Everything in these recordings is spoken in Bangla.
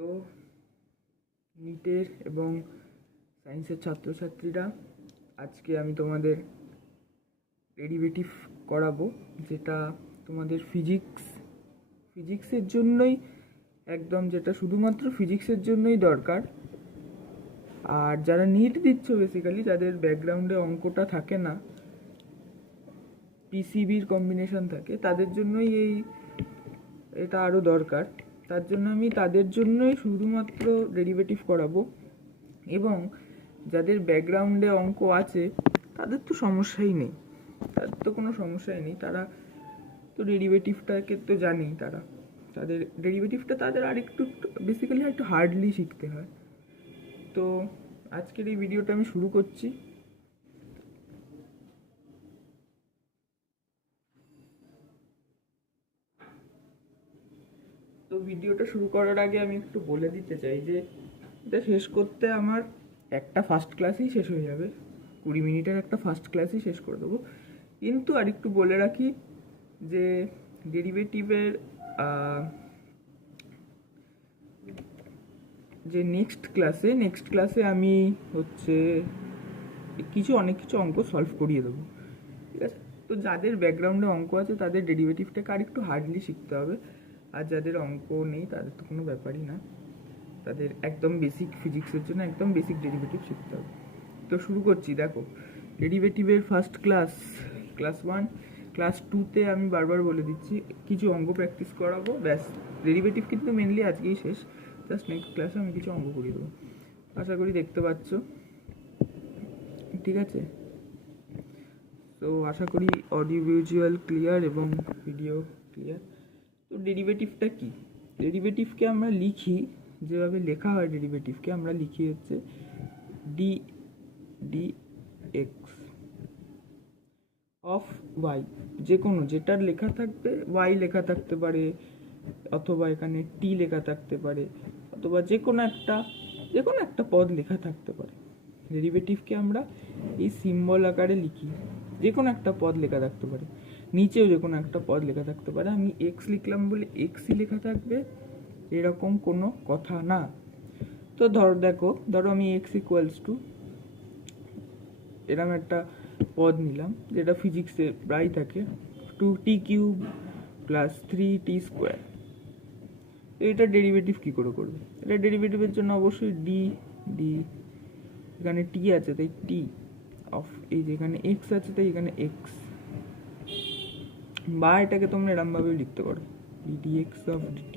তো নিটের এবং সায়েন্সের ছাত্রছাত্রীরা, আজকে আমি তোমাদের ডেরিভেটিভ করাবো, যেটা তোমাদের ফিজিক্সের জন্যই একদম, যেটা শুধুমাত্র ফিজিক্সের জন্যই দরকার। আর যারা নিট দিচ্ছ, বেসিক্যালি যাদের ব্যাকগ্রাউন্ডে অঙ্কটা থাকে না, পিসিবির কম্বিনেশন থাকে, তাদের জন্যই এটা আরও দরকার। তার জন্য আমি তাদের জন্যই শুধুমাত্র ডেরিভেটিভ করাবো। এবং যাদের ব্যাকগ্রাউন্ডে অঙ্ক আছে তাদের তো সমস্যাই নেই, তাদের তো কোনো সমস্যাই নেই, তারা তো ডেরিভেটিভটাকে তো জানি, তাদের ডেরিভেটিভটা তাদের আরেকটু বেসিক্যালি একটু হার্ডলি শিখতে হয়। তো আজকের এই ভিডিওটা আমি শুরু করছি। তো ভিডিওটা শুরু করার আগে আমি একটু বলে দিতে চাই যে এটা শেষ করতে আমার একটা ফার্স্ট ক্লাসই শেষ হয়ে যাবে, 20 মিনিটের একটা ফার্স্ট ক্লাসই শেষ করে দেবো। কিন্তু আর একটু বলে রাখি যে ডেরিভেটিভের যে নেক্সট ক্লাসে আমি হচ্ছে অনেক কিছু অঙ্ক সলভ করিয়ে দেবো, ঠিক আছে? তো যাদের ব্যাকগ্রাউন্ডে অঙ্ক আছে তাদের ডেরিভেটিভটাকে আর একটু হার্ডলি শিখতে হবে, আর যাদের অঙ্ক নেই তাদের তো কোনো ব্যাপারই না, তাদের একদম বেসিক ফিজিক্সের জন্য একদম বেসিক ডেরিভেটিভ শিখতে হবে। তো শুরু করছি। দেখো, ডেরিভেটিভের ফার্স্ট ক্লাস 1, ক্লাস 2তে আমি বারবার বলে দিচ্ছি কিছু অঙ্ক প্র্যাকটিস করাবো, ব্যাস। ডেরিভেটিভ কিন্তু মেনলি আজকেই শেষ, জাস্ট নেক্সট ক্লাসে আমি কিছু অঙ্ক করিয়ে দেবো। আশা করি দেখতে পাচ্ছ, ঠিক আছে? তো আশা করি অডিও ভিজুয়াল ক্লিয়ার এবং ভিডিও ক্লিয়ার। তো ডেরিভেটিভটা কি? ডেরিভেটিভকে আমরা লিখি, যেভাবে লেখা হয় ডেরিভেটিভকে আমরা লিখি হচ্ছে ডি এক্স অফ ওয়াই। যে কোনো, যেটার লেখা থাকবে ওয়াই লেখা থাকতে পারে, অথবা এখানে টি লেখা থাকতে পারে, অথবা যে কোনো একটা পদ লেখা থাকতে পারে। ডেরিভেটিভকে আমরা এই সিম্বল আকারে লিখি, যে কোনো একটা পদ লেখা থাকতে পারে, নিচেও যে কোনো একটা পদ লেখা থাকতে পারে। আমি এক্স লিখলাম বলে এক্সই লেখা থাকবে এরকম কোনো কথা না। তো ধরো আমি এক্স ইকুয়ালস টু এরকম একটা পদ নিলাম, যেটা ফিজিক্সে প্রায় থাকে, 2t³ প্লাস 3t²। তো এটা ডেরিভেটিভ কী করে করবে? এটা ডেরিভেটিভের জন্য অবশ্যই ডি এখানে টি আছে তাই টি অফ, এই যে এখানে এক্স আছে তাই এখানে এক্স, বা এটাকে তোমরা এরমভাবেও লিখতে পারো, dx অফ dt।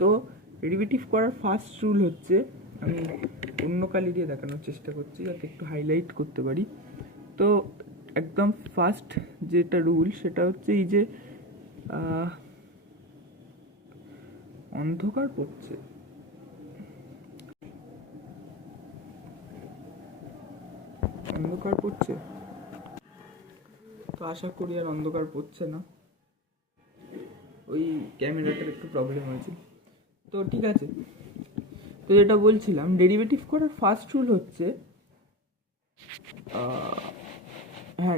তো ডেরিভেটিভ করার ফার্স্ট রুল হচ্ছে, আমি অন্য কালি দিয়ে দেখানোর চেষ্টা করছি যাতে একটু হাইলাইট করতে পারি। তো একদম ফার্স্ট যেটা রুল সেটা হচ্ছে এই যে অন্ধকার পড়ছে, তো আশা করি আর অন্ধকার পড়ছে না, ওই ক্যামেরাটার একটু প্রবলেম হয়েছে। তো ঠিক আছে, তো যেটা বলছিলাম, ডেরিভেটিভ করার ফার্স্ট রুল হচ্ছে,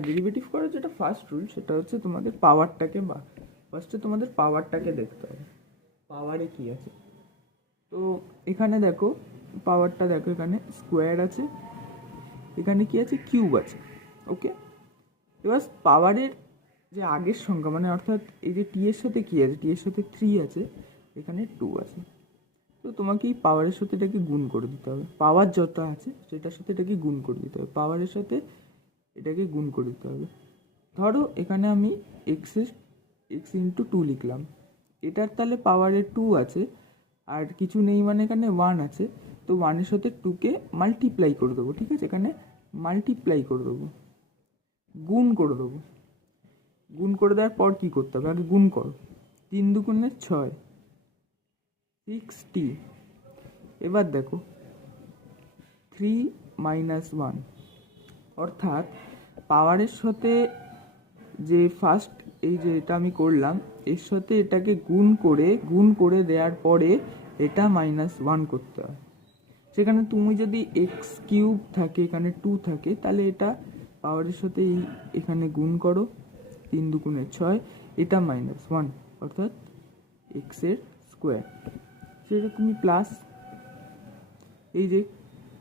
ডেরিভেটিভ করার যেটা ফার্স্ট রুল সেটা হচ্ছে তোমাদের পাওয়ারটাকে দেখতে হবে, পাওয়ারে কি আছে। তো এখানে দেখো পাওয়ারটা, দেখো এখানে স্কোয়ার আছে, এখানে কি আছে, কিউব আছে, ওকে। এবার পাওয়ারের যে আগের সংখ্যা, মানে অর্থাৎ এই যে টি এর সাথে কি আছে, টি এর সাথে 3 আছে, এখানে 2 আছে। তো তোমাকে এই পাওয়ারের সাথে এটাকে গুণ করে দিতে হবে, পাওয়ার যত আছে সেটার সাথে এটাকে গুণ করে দিতে হবে, পাওয়ারের সাথে এটাকে গুণ করে দিতে হবে। ধরো এখানে আমি এক্স ইন্টু 2 লিখলাম, এটার তাহলে পাওয়ারে 2 আছে, আর কিছু নেই মানে এখানে 1 আছে, তো 1-এর সাথে 2কে মাল্টিপ্লাই করে দেবো, ঠিক আছে? এখানে মাল্টিপ্লাই করে দেবো, গুণ করে দেবো। গুণ করে দেওয়ার পর কী করতে হবে? আগে গুণ করো, 3 দুগুণে 6, 6t। এবার দেখো 3 - 1, অর্থাৎ পাওয়ারের সাথে যে ফার্স্ট এই যে এটা আমি করলাম, এর সাথে এটাকে গুণ করে দেওয়ার পরে এটা -1 করতে হয়। সেখানে তুমি যদি x³ থাকে, এখানে 2 থাকে, তাহলে এটা পাওয়ারের সাথে এখানে গুণ করো, 3 দুগুণে 6, এটা -1, অর্থাৎ x এর স্কোয়ার, সেরকমই প্লাস এই যে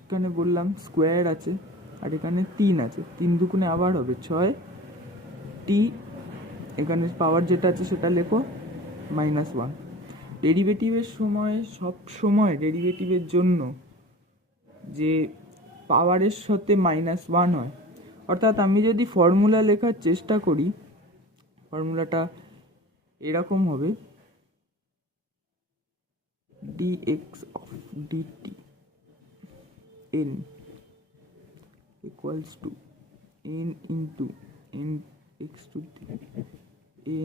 এখানে বললাম স্কোয়ার আছে আর এখানে 3 আছে, 3 দুগুণে আবার হবে 6 টি, এখানে পাওয়ার যেটা আছে সেটা লেখো -1। ডেরিভেটিভের সময় সব সময় ডেরিভেটিভের জন্য যে পাওয়ারের সাথে -1 হয়, অর্থাৎ আমি যদি ফর্মুলা লেখার চেষ্টা করি, ফর্মুলাটা এরকম হবে dx of dt n equals to n into n x to the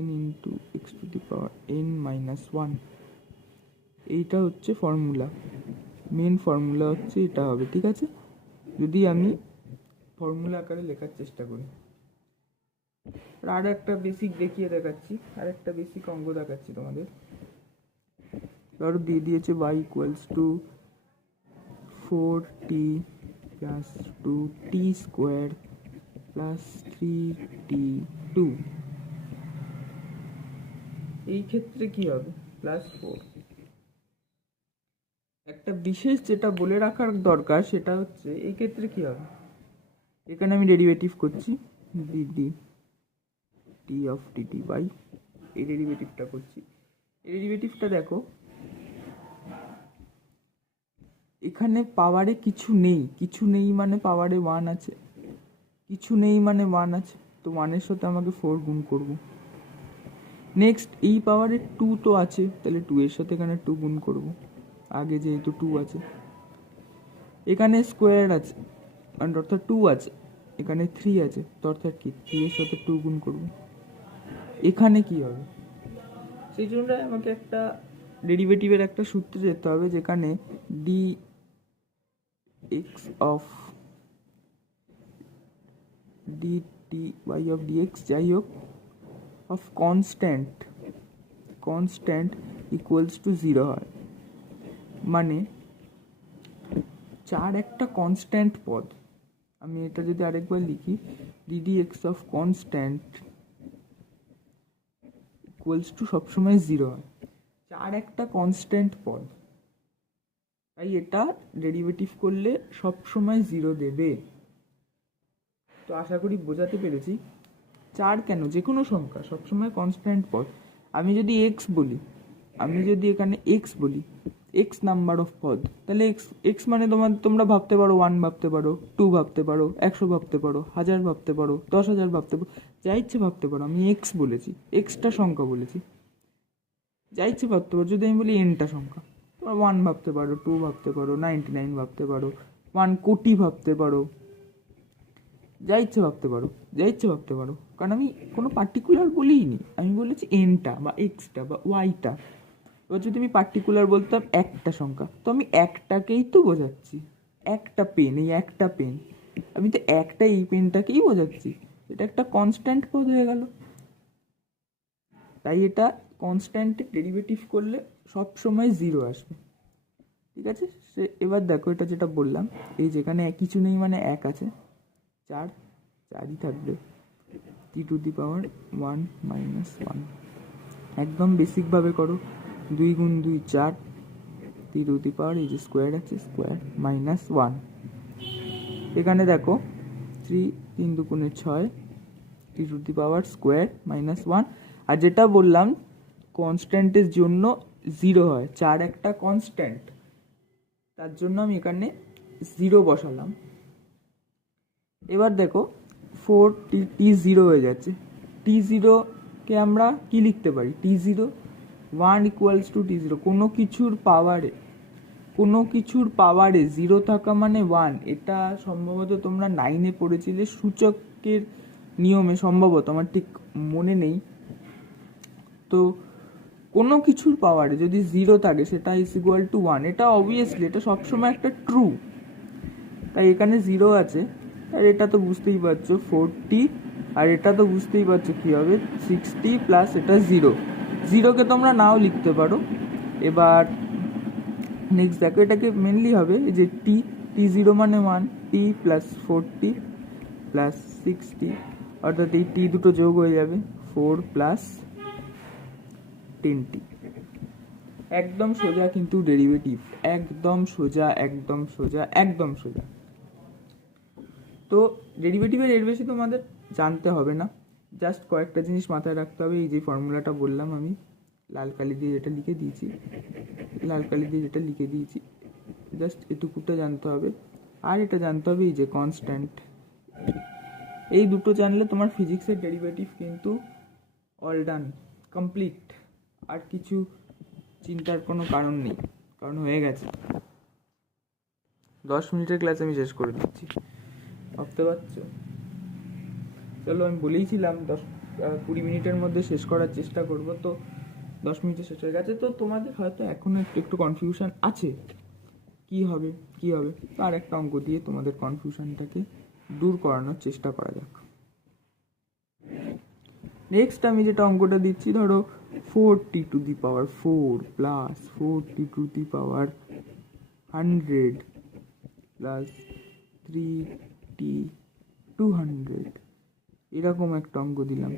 n into x to the power n minus 1। এইটা হচ্ছে ফর্মুলা, মেন ফর্মুলা হচ্ছে এটা হবে, ঠিক আছে। যদি আমি ফর্মুলা আকারে লেখার চেষ্টা করি, আর একটা বেসিক দেখিয়ে দেখাচ্ছি, আর একটা বেসিক অঙ্ক দেখাচ্ছি তোমাদের। ধরো দিয়ে দিয়েছে y equals to 4t plus 2t square plus 3t2। এই ক্ষেত্রে কি হবে? প্লাস 4। একটা বিশেষ যেটা বলে রাখার দরকার সেটা হচ্ছে এই ক্ষেত্রে কি হবে, এখানে আমি ডেরিভেটিভ করছি dd t of dt by এই ডেরিভেটিভটা করছি। এই ডেরিভেটিভটা দেখো, এখানে পাওয়ারে কিছু নেই, কিছু নেই মানে পাওয়ারে 1 আছে, কিছু নেই মানে 1 আছে, তো 1 এর সাথে আমাকে 4 গুণ করব। নেক্সট এই পাওয়ারে 2 তো আছে, তাহলে 2 এর সাথে এখানে 2 গুণ করব, আগে যেহেতু 2 আছে। এখানে স্কোয়ার আছে অর্থাৎ 2 আছে, এখানে 3 আছে তো অর্থাৎ কি 3 এর সাথে 2 গুণ করব। এখানে কি হবে, সেই জন্য আমাকে একটা ডেরিভেটিভের একটা সূত্রে যেতে হবে, যেখানে dx of dt y of dx যাই হোক of constant equals to 0 হয়। মানে 4 একটা কনস্ট্যান্ট পদ, আমি এটা যদি আরেকবার লিখি ddx of constant equals to সবসময় 0 হয়। 4 একটা কনস্ট্যান্ট পদ, তাই এটা ডেরিভেটিভ করলে সবসময় 0 দেবে। তো আশা করি বোঝাতে পেরেছি। 4 কেন, যে কোনো সংখ্যা সবসময় কনস্ট্যান্ট পদ। আমি যদি x বলি, আমি যদি এখানে x বলি, x নাম্বার অফ পদ, তাহলে x মানে তোমরা ভাবতে পারো 1 ভাবতে পারো, 2 ভাবতে পারো, 100 ভাবতে পারো, 1000 ভাবতে পারো, 10,000 ভাবতে পারো, যা ইচ্ছে ভাবতে পারো। আমি x বলেছি, xটা সংখ্যা বলেছি, যা ইচ্ছে ভাবতে পারো। যদি আমি বলি nটা সংখ্যা, তোমরা 1 ভাবতে পারো, 2 ভাবতে পারো, 99 ভাবতে পারো, 1 কোটি ভাবতে পারো, যা ইচ্ছে ভাবতে পারো, যা ইচ্ছে ভাবতে পারো, কারণ আমি কোনো পার্টিকুলার বলিনি, আমি বলেছি এনটা বা এক্সটা বা ওয়াইটা। এবার যদি আমি পার্টিকুলার বলতাম একটা সংখ্যা, তো আমি একটাকেই তো বোঝাচ্ছি, একটা পেন, এই একটা পেন, আমি তো একটা এই পেনটাকেই বোঝাচ্ছি, এটা একটা কনস্ট্যান্ট পদ হয়ে গেল। তাই এটা কনস্ট্যান্ট ডেরিভেটিভ করলে সব সময় 0 আসবে, ঠিক আছে। সে এবার দেখো এটা যেটা বললাম, এই যেখানে কিছু নেই মানে 1 আছে, 4ই থাকবে, টি টু দি পাওয়ার 1 মাইনাস 1। একদম বেসিকভাবে করো, 2 গুণ 2 4, টি টু দি পাওয়ার এই যে স্কোয়ার আছে, স্কোয়ার মাইনাস 1। এখানে দেখো 3 দুগুণে 6, t to the power square minus 1। আর যেটা বললাম কনস্ট্যান্টের জন্য 0 হয়, 4 একটা কনস্ট্যান্ট, তার জন্য আমি এখানে 0 বসালাম। এবার দেখো 4t0 হয়ে যাচ্ছে, t0কে আমরা কি লিখতে পারি, t0 1 ইকুয়ালস টু t0। কোনো কিছুর পাওয়ারে 0 থাকা মানে 1, এটা সম্ভবত তোমরা 9-এ পড়েছিলে সূচকের নিয়মে, সম্ভবত আমার ঠিক মনে নেই। তো কোনো কিছুর পাওয়ারে যদি 0 থাকে সেটা ইজ ইকুয়াল টু 1, এটা অবভিয়াসলি এটা সবসময় একটা ট্রু। তাই এখানে 0 আছে, আর এটা তো বুঝতেই পারছো 40, আর এটা তো বুঝতেই পারছো কী হবে 60 প্লাস এটা 0কে তোমরা নাও লিখতে পারো। এবার নেক্সট দেখো এটাকে মেনলি হবে যে t0 মানে 1, t প্লাস 40 প্লাস 60, অর্থাৎ এই t দুটো যোগ হয়ে যাবে 4 প্লাস 10t। একদম সোজা কিন্তু ডেরিভেটিভ, একদম সোজা, একদম সোজা, একদম সোজা। তো ডেরিভেটিভের এর বেশি তোমাদের জানতে হবে না, জাস্ট কয়েকটা জিনিস মাথায় রাখতে হবে। এই যে ফর্মুলাটা বললাম আমি, লাল কালি দিয়ে যেটা লিখে দিয়েছি, জাস্ট এটুকুটা জানতে হবে। আর এটা জানতে হবে এই যে কনস্ট্যান্ট, এই দুটো জানলে তোমার ফিজিক্সের ডেরিভেটিভ কিন্তু অল ডান, কমপ্লিট। আর কিছু চিন্তার কোনো কারণ নেই, কারণ হয়ে গেছে। 10 মিনিটের ক্লাস আমি শেষ করে দিচ্ছি, ভাবতে পারছো? চলো, আমি বলেইছিলাম 20 মিনিটের মধ্যে শেষ করার চেষ্টা করব, তো 10 মিনিটে শেষ হয়ে গেছে। তো তোমাদের হয়তো এখনও একটু কনফিউশন আছে, কি হবে। তো আর একটা অঙ্ক দিয়ে তোমাদের কনফিউশনটাকে দূর করানোর চেষ্টা করা যাক। নেক্সট আমি যেটা অঙ্কটা দিচ্ছি, ধরো 4t⁴ plus 4t⁴ plus 3t⁴, এরকম একটা অঙ্ক দিলাম।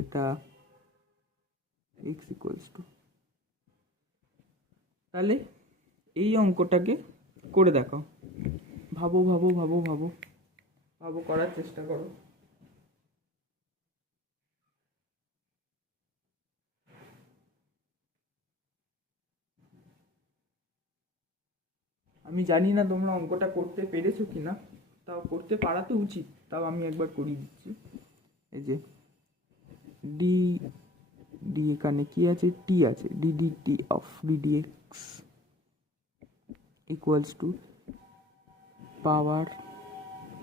এটা x = তাহলে এই অঙ্কটাকে করে দেখাও। ভাবো, করার চেষ্টা করো। আমি জানি না তোমরা অঙ্কটা করতে পেরেছো কিনা, তাও করতে পারা তো উচিত, তাও আমি একবার করিয়ে দিচ্ছি। এই যে ডি এখানে কি আছে, টি আছে, ddT of ddx equals to power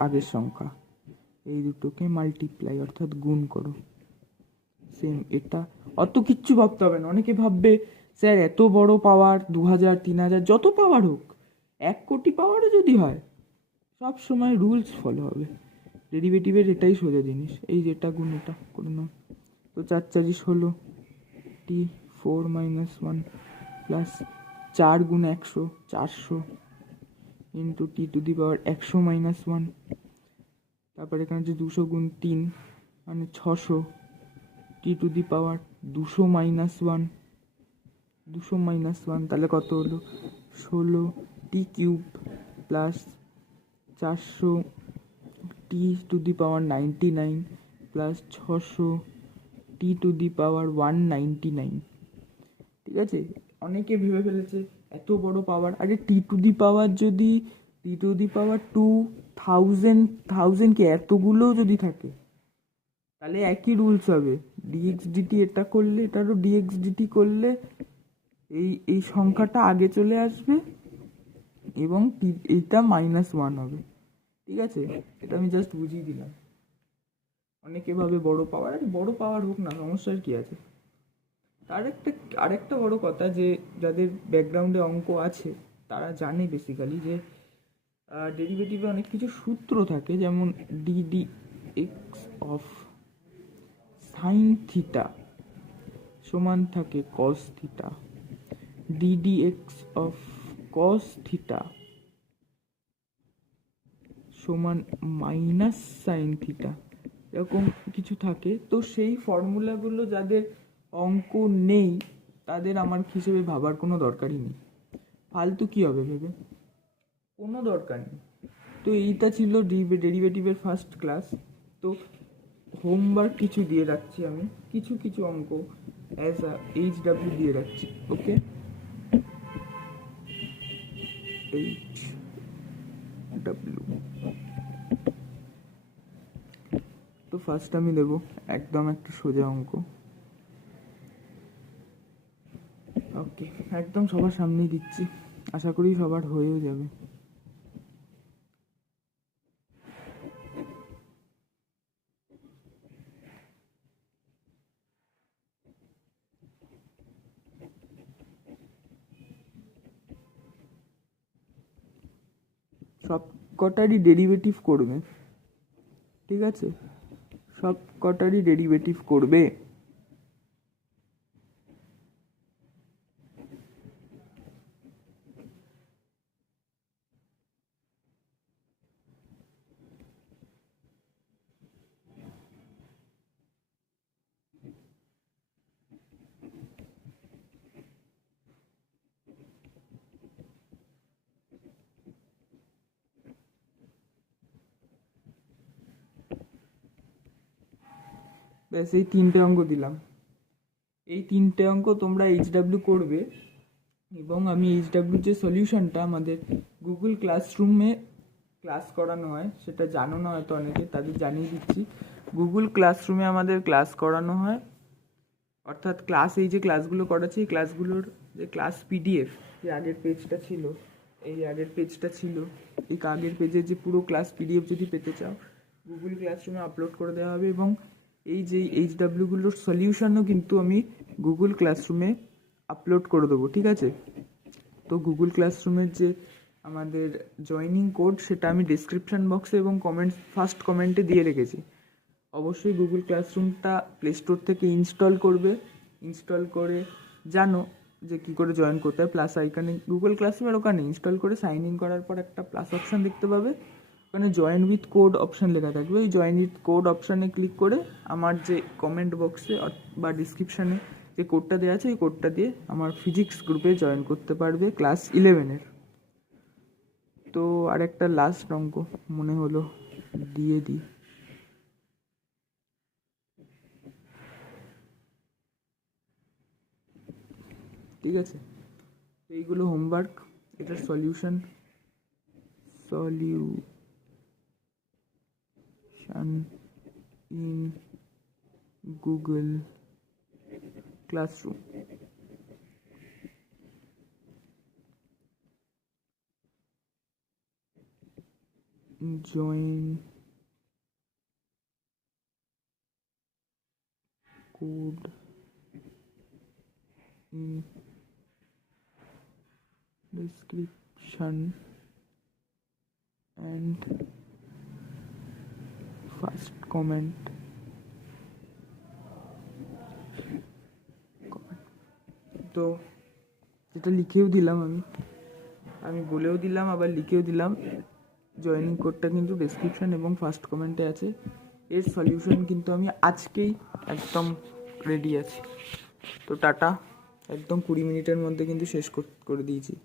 আগের সংখ্যা, এই দুটোকে মাল্টিপ্লাই অর্থাৎ গুণ করো। সেম এটা, অত কিচ্ছু ভাবতে হবে না। অনেকে ভাববে স্যার এত বড় পাওয়ার, 2000 3000 যত পাওয়ার হোক, 1 কোটি পাওয়ারও যদি হয়, সব সময় রুলস ফলো হবে। ডেরিভেটিভের এটাই সোজা জিনিস। এই যেটা গুণ এটা করে নাও, তো 4 4 16t⁴ - 1 প্লাস 4 গুণ 100 400 ইন্টু t⁴ 100 - 1, তারপর এখানে যে 200 গুণ 3 মানে 600, t⁴ 200 - 1, তাহলে কত হলো 16t³ plus 400 t⁴ 99 plus 600 t⁴ 199। ঠিক আছে, অনেকে ভেবে ফেলেছে এত বড় পাওয়ার, আরে t⁴ যদি t⁴ কি এতগুলো যদি থাকে, তাহলে একই রুলস হবে। dx dt এটা করলে, এটারও dx dt করলে এই সংখ্যাটা আগে চলে আসবে এবং এইটা -1 হবে। ঠিক আছে, এটা আমি জাস্ট বুঝিয়ে দিলাম। অনেকে ভাবে বড় পাওয়ার, আরে বড় পাওয়ার হোক না, সমস্যার কি আছে। আরেকটা বড় কথা, যে যাদের ব্যাকগ্রাউন্ডে অঙ্ক আছে তারা জানে বেসিক্যালি যে ডেরিভেটিভে অনেক কিছু সূত্র থাকে, যেমন ddx অফ সাইন থিটা সমান থাকে cos theta, ddx of cos theta সমান মাইনাস সাইন থিটা, এরকম কিছু থাকে। তো সেই ফর্মুলাগুলো যাদের অঙ্ক নেই, তাদের আমার হিসেবে ভাবার কোনো দরকারই নেই। ফালতু কি হবে ভেবে, কোনো দরকার নেই। তো এইটা ছিল ডেরিভেটিভের ফার্স্ট ক্লাস। তো হোমওয়ার্ক কিছু দিয়ে রাখছি আমি, কিছু অঙ্ক অ্যাজ HW দিয়ে রাখছি। ওকে, HW। তো ফার্স্ট আমি দেবো একদম একটা সোজা অঙ্ক। ওকে, একদম সবার সামনেই দিচ্ছি, আশা করি সবার হয়েও যাবে। সব কটারই ডেরিভেটিভ করবে, ঠিক আছে, সব কটারই ডেরিভেটিভ করবে। ব্যাস এই 3টে অঙ্ক দিলাম। এই 3টে অঙ্ক তোমরা এইচডাব্লিউ করবে, এবং আমি এইচডাব্লিউ যে সলিউশনটা আমাদের গুগল ক্লাসরুমে ক্লাস করানো হয়, সেটা জানো না হয়তো অনেকে, তাদের জানিয়ে দিচ্ছি। গুগল ক্লাসরুমে আমাদের ক্লাস করানো হয়, অর্থাৎ ক্লাস, এই যে ক্লাসগুলো করাচ্ছি এই ক্লাসগুলোর যে ক্লাস পিডিএফ, যে আগের পেজটা ছিল, এই আগের পেজটা ছিল, এই আগের পেজের যে পুরো ক্লাস পিডিএফ যদি পেতে চাও গুগল ক্লাসরুমে আপলোড করে দেওয়া হবে, এবং এই যে এইচডাব্লিউগুলোর সলিউশনও কিন্তু আমি গুগল ক্লাসরুমে আপলোড করে দেবো, ঠিক আছে? তো গুগল ক্লাসরুমের যে আমাদের জয়নিং কোড, সেটা আমি ডিসক্রিপশান বক্সে এবং ফার্স্ট কমেন্টে দিয়ে রেখেছি। অবশ্যই গুগল ক্লাসরুমটা প্লে স্টোর থেকে ইনস্টল করবে, ইনস্টল করে জানো যে কী করে জয়েন করতে হয়। প্লাস আইকনে গুগল ক্লাসরুমের ওখানে ইনস্টল করে সাইন ইন করার পর একটা প্লাস অপশান দেখতে পাবে, ওখানে জয়েন উইথ কোড অপশান লেখা থাকবে। ওই জয়েন উইথ কোড অপশানে ক্লিক করে আমার যে কমেন্ট বক্সে বা ডিসক্রিপশানে যে কোডটা দেওয়া আছে, ওই কোডটা দিয়ে আমার ফিজিক্স গ্রুপে জয়েন করতে পারবে ক্লাস 11-এর। তো আরেকটা লাস্ট অঙ্ক মনে হলো দিয়ে দিই। ঠিক আছে, এইগুলো হোমওয়ার্ক, এটার solution in Google classroom. Join code in description and first comment. তো যেটা লিখেও দিলাম আমি বলেও দিলাম, আবার লিখেও দিলাম, জয়েনিং কোডটা কিন্তু ডেসক্রিপশন এবং ফার্স্ট কমেন্টে আছে। এর সলিউশন কিন্তু আমি আজকেই একদম রেডি আছি। তো টাটা, একদম 20 মিনিটের মধ্যে কিন্তু শেষ করে দিয়েছি।